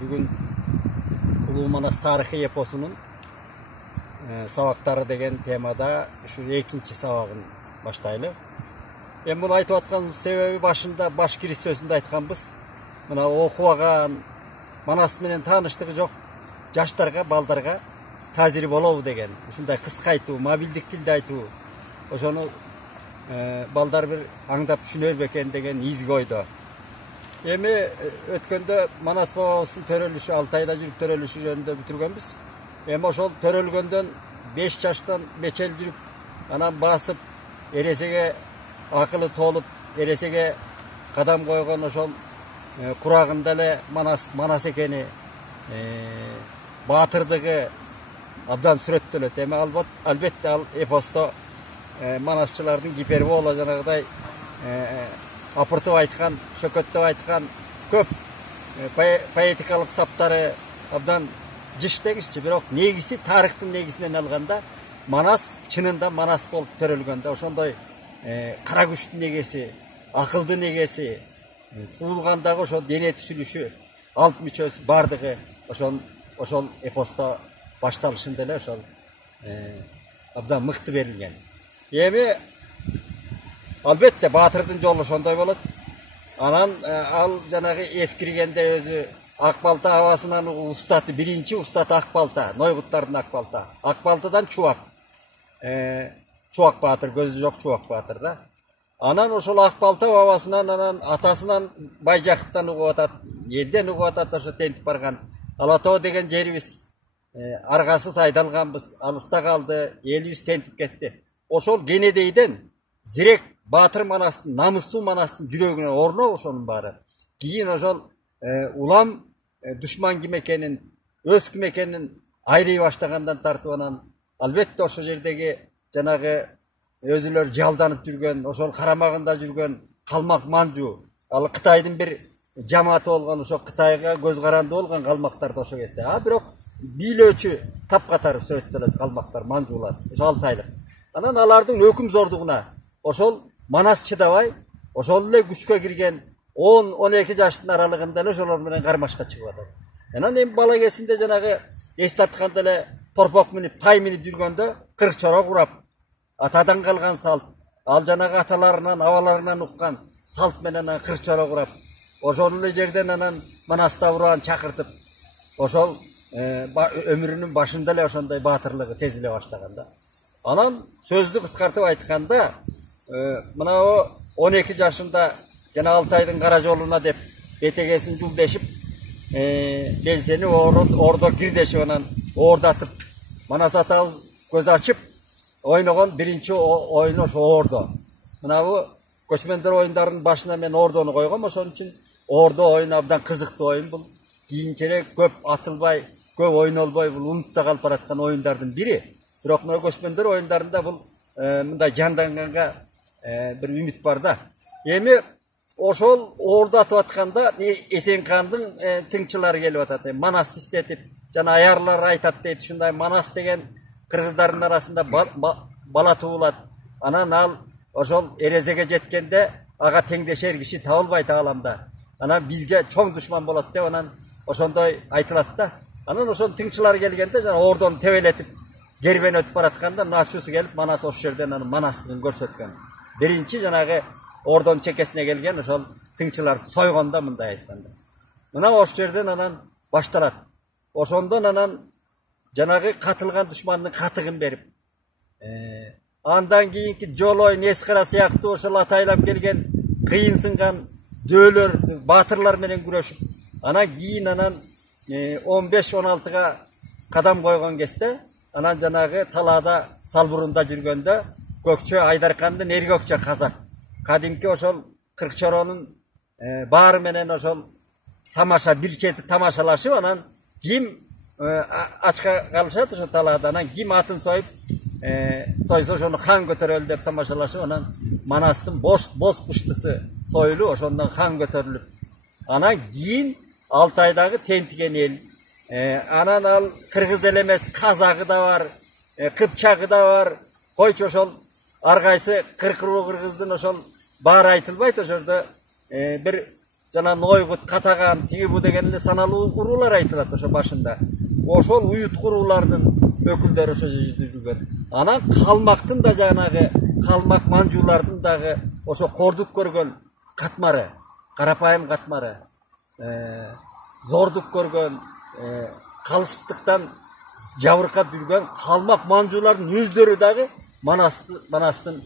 Bugün Ulu Manas Tarihi Eposu'nun sabaqtары деген temada şu ikinci sabağın başlaylı. Ben bunu aytып atkanım sebebi başında baş giriş sözünde aytkanбыз. Mına okuğagan Manas menen tanıştığı жоқ жаштарга, балдарга тазир болобу деген. Ушундай кыска айтуу, мобилдик тилде айтуу. Ошону балдар бир аңдап түшүнөр бекен деген изги ойдо. Эми өткөндө Манас бабабыздын төрөлүшү 6 айда жүрүп төрөлүшү жөнүндө бүтүргөнбүз. Эми ошол төрөлгөндөн 5 жаштан мечел жүрүп, анан басып, эресеге акылы толуп, эресеге кадам койгон ошол курагында эле Манас экени, баатырдыгы абдан сүрөттөлөт. Эми албетте ал эпосто Манасчылардын гипербола жанагыдай апыртып айткан, шөкөттөп айткан көп поэтикалык саптары абдан жыш дегичи, бирок негизи тарыхтын негизинен алганда Манас чынында Манас болуп төрөлгөндө ошондой кара күчтүн эгеси, акылдын эгеси, туулгандагы ошол дене түзүлүшү, алп мүчөсү бардыгы ошол эпосто башталышында эле ошол абдан мыкты берилген. Эми албетте баатырдын жолу ошондой болот. Анан ал жанагы эскиргенде өзү Акбалта абасынан устаты, биринчи устаты Акбалта, Нойгуттардын Акбалта. Акбалтадан Чубак. Чубак баатыр, көзү жок Чубак баатыр да. Анан ошол Акбалта абасынан, анан атасынан Байжакыттан угуп атат, элден угуп атат, ошо тентип барган. Ала Тоо деген жерибиз аргасыз айдалганбыз, алыста калды, элибиз тентип кетти. Ошол кенедейден зирек Баатыр Манастын, намыстуу Манастын жүрөгүнө орно ошонун баары. Кийин ошол улам душман ким экенин, өз ким экенин айрый баштагандан тартып анан албетте ошол жердеги жанагы өзүлөр жалданып жүргөн, ошол карамагында жүргөн Калмак Манжу, ал Кытайдын бир жамааты болгон, ошол Кытайга көз каранды болгон калмактарды ошо кезде. Бирок бийлөөчү тапкатары сүрөттөлөт калмактар, манжуулар, ошо 6 айлык. Анан алардын өкүм зордугуна ошол Манас чыдабай, ошол эле күчкө кирген 10-12 жаштын аралыгында эле ошолор менен кармашка чыгып атат. Анан эми бала кезинде жанагы эс тартканда эле торпок минип, тай минип жүргөндө 40 чора курап, атадан калган салт, ал жанагы аталарынан, абаларынан уккан салт менен 40 чора курап, ошол эле жерден анан Манаста бураан чакыртып, ошол өмүрүнүн башында эле ошондой баатырлыгы сезиле баштаган да. Анан сөздү кыскартып айтканда, мына 12 жашында жана 6 айдын кара жолуна деп этегесин жулдешип, белсени ордо кирдешип анан оордатып, Манас атабыз көз ачып ойногон биринчи оюну ошо ордо. Мына бу көчмөндөр оюндарынын башына мен ордону койгом, ошон үчүн ордо оюну абдан кызыктуу оюн бул. Кийинчерээк көп атылбай, көп ойнолбой бул унутта калып бараткан оюндардын бири. Бирок мына көчмөндөр оюндарында бул мындай жанданганга bir ümit бар да. Эми ошол оордатып атканда Эсенкандын тыңчылары келип атат. Манас истетип, жана аярлар айтат дейт, ушундай Манас деген кыргыздардын арасында бала туулат. Анан ал ошол эрезеге жеткенде ага теңдешер киши табылбайт ааламда. Анан бизге чоң душман болот деп анан ошондой айтылат да. Анан ошол тыңчылар келгенде жана ордону тебелетип кербен өтүп баратканда начуусу келип Манас ошол жерден анын Манастыгын көрсөткөн. Биринчи жанагы ордон чекесине келген ошол тыңчыларды сойгондо мындай айтканда. Мына ошол жерден анан башталат. Ошондон анан жанагы катылган душмандын катыгын берип, андан кийинки жолой, Нескара сыяктуу ошол атайлап келген кыйын сынган дөөлөр, баатырлар менен күрөшүп, анан кийин анан 15-16га кадам койгон кезде, анан жанагы талаада Салбурунда жүргөндө Көкчө Айдаркандын Эргөкчө казак, кадимки ошол 40 чоронун баары менен ошол тамаша, бир чети тамашалашып, анан ким ачка калышат ошо талаада, анан ким атын союп, сойсо ошону хан көтөрөлү деп тамашалашып, анан Манастын боз пуштысы союлуп, ошондон хан көтөрүлүп, анан кийин Алтайдагы тентиген эл, анан ал кыргыз эле эмес, казагы да бар, кыпчагы да бар, койчу ошол ар кайсы 40 кыргыздын ошол баары айтылбайт, ошол жерде бир жана Нойгут, Катаган, тиги бу деген эле саналуу уруулар айтылат ошо башында. Ошол уют куруулардын өкүлдөрү ошо жерде жүргөн. Анан калмактын да жанагы калмак манжуулардын дагы ошо кордук көргөн катмары, карапайым катмары, зордук көргөн, калыстыктан жабыркап жүргөн калмак манжуулардын өздөрү дагы Манастын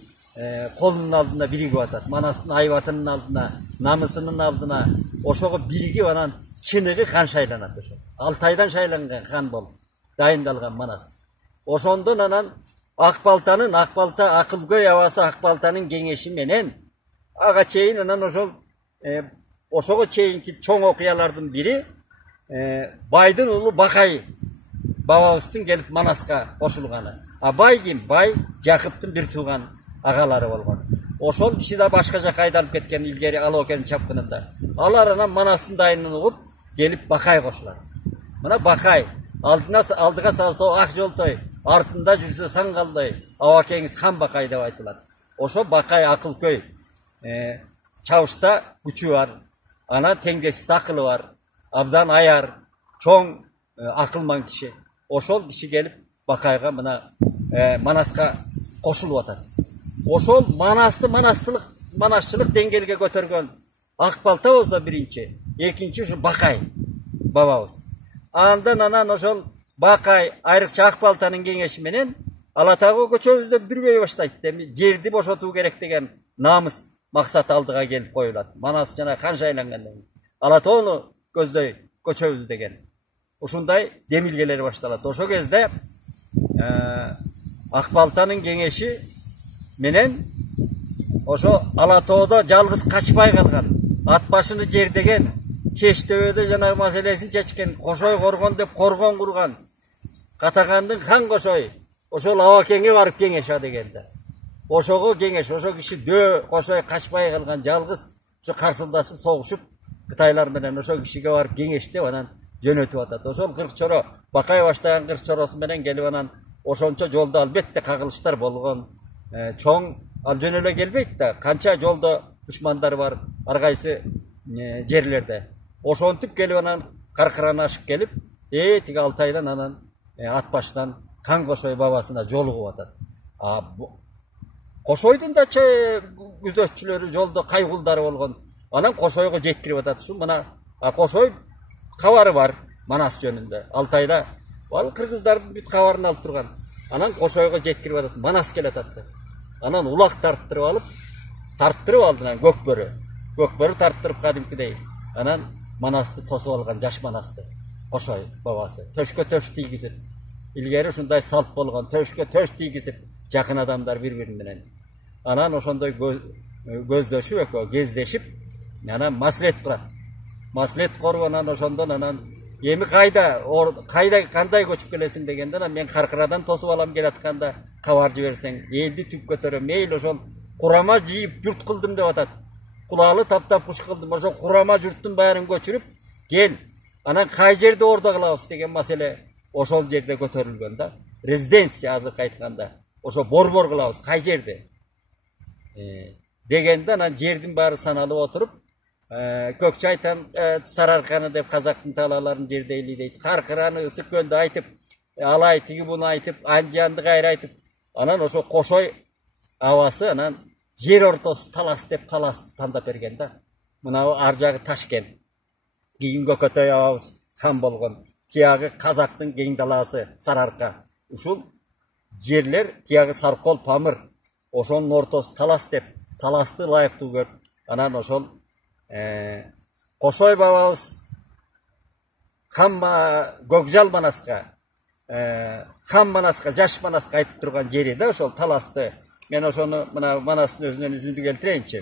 колунун алдына биригип атат. Манастын айбатынын алдына, намысынын алдына ошого биригип анан чыныгы хан шайланат ошо. Алтайдан шайланган хан болуп дайындалган Манас. Ошондон анан Акбалта акылгөй абасы Акбалтанын кеңеши менен ага чейин анан ошого чейинки чоң окуялардын бири байдын уулу Бакай бабабыздын келип Манаска кошулганы. А бай ким? Бай Жакыптын бир тууган агалары болгон. Ошол киши да башка жакка айдалып кеткен илгери Алоокенин чапкынында. Алар анан Манастын дайынын угуп келип Бакай кошулат. Мына Бакай алдыга салса ак жолтой, артында жүрсө саңгалдай, абакеңиз хан Бакай деп айтылат. Ошо Бакай акылкөй, чабышса күчү бар, ана теңдешсиз акылы бар, абдан аяр, чоң акылман киши. Ошол киши келип Бакайга мына Манаска кошулуп атат. Ошол манасчылык деңгээлге көтөргөн Акбалта болсо биринчи, экинчи ушу Бакай бабабыз. Андан анан ошол Бакай айрыкча Акбалтанын кеңеши менен Алатаагы көчөбүздө дүрбөй баштайт. Жерди бошотуу керек деген намыс максат алдыга келип коюлат. Манас жана хан шайлангандан кийин Алатоону көздөй көчөбүз деген. Ушундай демилгелер башталат. Ошо кезде Акбалтанын кеңеши менен ошо Алатоодо жалгыз качпай калган, ат башыны жердеген, Чештөбөдө жанагы маселесин чечкен, Кошой коргон деп коргон курган Катагандын хан Кошой ошол абакеңе барып кеңеш дегенде. Ошого кеңеш, ошо киши Кошой качпай калган жалгыз ошо карсылдашып согушуп Кытайлар менен ошо кишиге барып кеңештеп анан жөнөтүп атат. Ошол кыркчоро Бакай баштаган кыркчоросу менен келип анан ошончо жолдо албетте кагылыштар болгон. Чоң ал жөн эле келбейт да, канча жолдо душмандар бар ар кайсы жерлерде. Ошонтип келип анан каркыраны ашып келип, тиги Алтайдан анан ат баштан хан Кошой бабасына жолугуп атат. Кошойдун да күзөтчүлөрү жолдо кайгулдары болгон. Анан Кошойго жеткирип атат. Ушу мына Кошой кабары бар Манас жөнүндө. Алтайда ал кыргыздардын бүт кабарын алып турган. Анан Кошойго жеткирип атат. Манас келатат. Анан улак тарттырып алды анан көкбөрү тарттырып кадимкидей. Анан Манасты тосуп алган, жаш Манасты Кошой бабасы төшкө төш тийгизип, илгери ушундай салт болгон, төшкө төш тийгизип жакын адамдар бири-бири менен. Анан ошондой көздөшүп экөө кездешип, анан маслет курат. Маслет коруп анан ошондон анан эми кандай көчүп келесиң дегенде, мен Каркырадан тосуп алам келатканда кабар жиберсең, элди түп көтөрөм, мейли ошол курама жийип журт кылдым деп атат. Кулаалы таптап куш кылдым, ошол курама журттун баарын көчүрүп кел. Анан кай жерде ордо кылабыз деген маселе ошол жерде көтөрүлгөн да. Резиденция азыркы айтканда. Ошо борбор кылабыз кай жерде дегенде анан жердин баары саналып отуруп, Көкчайтан Сарыарканы деп казактын талааларын жердейли дейт. Каркыраны, Ысык көлдү айтып, алай тиги буну айтып, Анжанды кайра айтып, анан ошо Кошой абасы анан жер ортосу талас деп таласты тандап берген да. Мына ар жагы Ташкент. Кийин Көкөтөй абабыз хан болгон. Тиягы казактын кең даласы Сарыарка. Ушул жерлер тиягы Саркол, Памыр. Ошонун ортосу талас деп таласты ылайыктуу көрүп, анан ошол Кошой бабабыз хан Көкжал Манаска, хан Манаска, жаш Манаска айтып турган жери да ошол таласты. Мен ошону мына Манастын өзүнөн үзүндү келтирейинчи.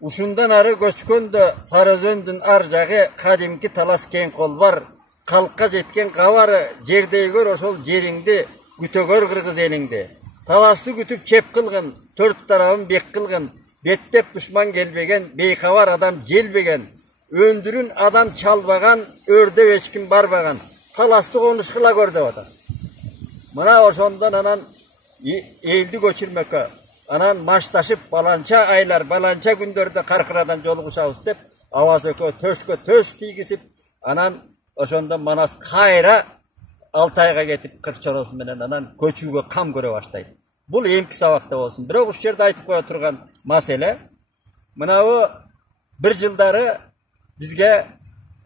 Ушундан ары көчкөндө Сары Өзөндүн ар жагы кадимки талас кең кол бар. Калкка жеткен кабары жердейгөр ошол жериңди күтөгөр кыргыз элиңди. Таласты күтүп чеп кылгын, төрт тарабын бек кылгын. Беттеп душман келбеген, бейкабар адам желбеген. Өндүрүн адам чалбаган, өрдөп эч ким барбаган. Таласты конушкыла көр деп атат. Мына ошондон анан элди көчүрмөккө Anan maçtaşıp balança aylar, balança gündörde Karkıradan joluguşabız dep, avaz ökö töşkö töş tigisip, anan oşonda Manas kayra Altayga getip Kırçorosun menen anan köçүүгө kam көрө баштайт. Бул эмки сабакта болсун. Бирок ушул жерде айтып коя турган маселе, мынабу бир жылдары бизге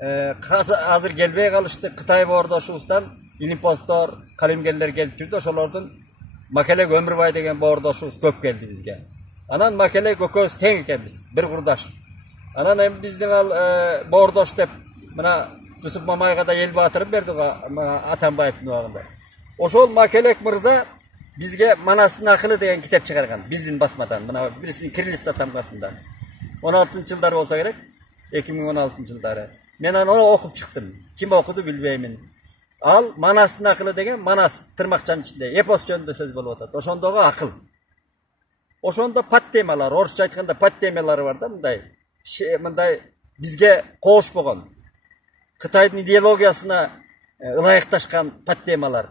азыр келбей калышты. Кытай боордошубуздан илимпостор, калемгерлер келип жүрдү. Ошолордун Макелек Өмүрбай деген боордошубуз көп келди бизге. Анан Макелек экөөбүз тең экенбиз, бир курдаш. Анан эми биздин ал боордош деп мына Жусуп Мамайга да эл батырып берди Атамбаевдин убагында. Ошол Макелек мырза бизге Манастын акылы деген китеп чыгарган, биздин басмадан, мына бирисинин кириллица тамгасында. 16-жылдары болса керек, 2016-жылдары. Мен аны окуп чыктым. Ким окуду билбеймин. Ал Манастын акылы деген, Манас тырмакчанын ичинде эпос жөнүндө сөз болуп атат. Ошондогу акыл. Ошондо паттемалар, орусча айтканда паттемалары бар да, мындай бизге кошпогон. Кытайдын идеологиясына ылайыкташкан паттемалар,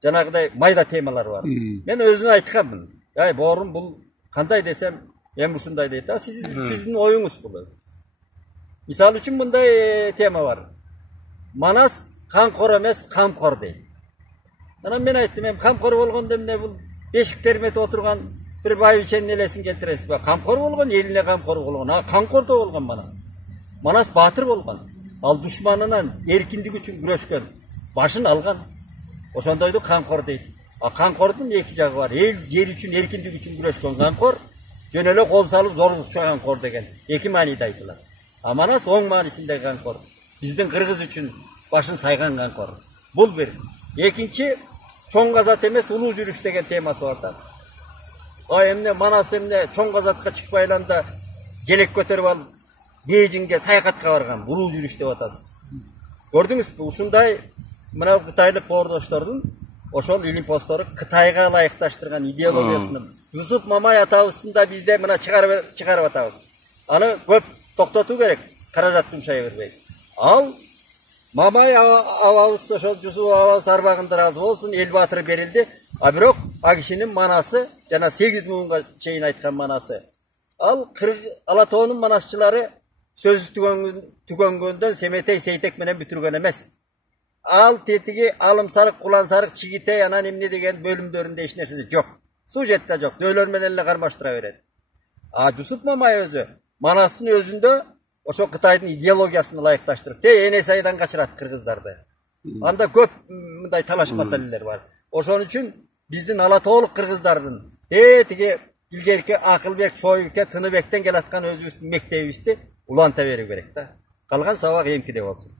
жанагыдай майда темалар бар. Мен өзүнө айтканмын. Ай, боорум бул кандай десем, эми ушундай дейт. Сиздин оюңуз бул. Мисалы үчүн мындай тема бар. Манас камкор эмес, камкор дейт. Анан мен айттым, эми камкор болгондо эмне бул бешик терметип отурган бир байбиченин элесин келтиресизби? Камкор болгон, элине камкор болгон. Камкор да болгон Манас. Манас баатыр болгон. Ал душманынан эркиндик үчүн күрөшкөн, башын алган. Ошондойду камкор дейт. Камкордун эки жагы бар. Эл жер үчүн, эркиндик үчүн күрөшкөн камкор, жөн эле кол салып зорлукчу камкор деген эки мааниде айтылат. Манас оң маанисинде камкор. Биздин кыргыз үчүн башын сайган камкор. Бул бир. Экинчи, чоң казат эмес, улуу жүрүш деген темасы бар да. Эмне Манас эмне чоң казатка чыкпайланда желек көтөрүп алып Бейжиңге саякатка барган, улуу жүрүш деп атасыз. Көрдүңүзбү? Ушундай мына кытайлык боордоштордун ошол илимпосттору Кытайга ылайыкташтырган идеологиясын Жусуп Мамай атабыздын да бизде мына чыгарып атабыз. Аны көп токтотуу керек, каражат жумшай бербей. Ал Мамай абабыз ошол Жусуп абабыз арбагында ыраазы болсун, эл баатыры берилди. Бирок а кишинин манасы жана 8 муунга чейин айткан манасы. Ал Ала тоонун манасчылары сөз түгөнгөндөн Семетей Сейтек менен бүтүргөн эмес. Ал тетиги алым сарык, кулан сарык, чигитей, анан эмне деген бөлүмдөрүндө эч нерсе жок. Сюжетте жок, дөөлөр менен эле кармаштыра берет. Жусуп Мамай өзү Манастын өзүндө ошо Кытайдын идеологиясын ылайыкташтырып, энеси айдан качырат кыргыздарды. Анда көп мындай талаш маселелер бар. Ошон үчүн биздин ала тоолук кыргыздардын тиги илгерки Акылбек, Чоюке, Тыныбектен келаткан өзүбүздүн мектебибизди уланта берүү керек да. Калган сабак эмкиде болсун.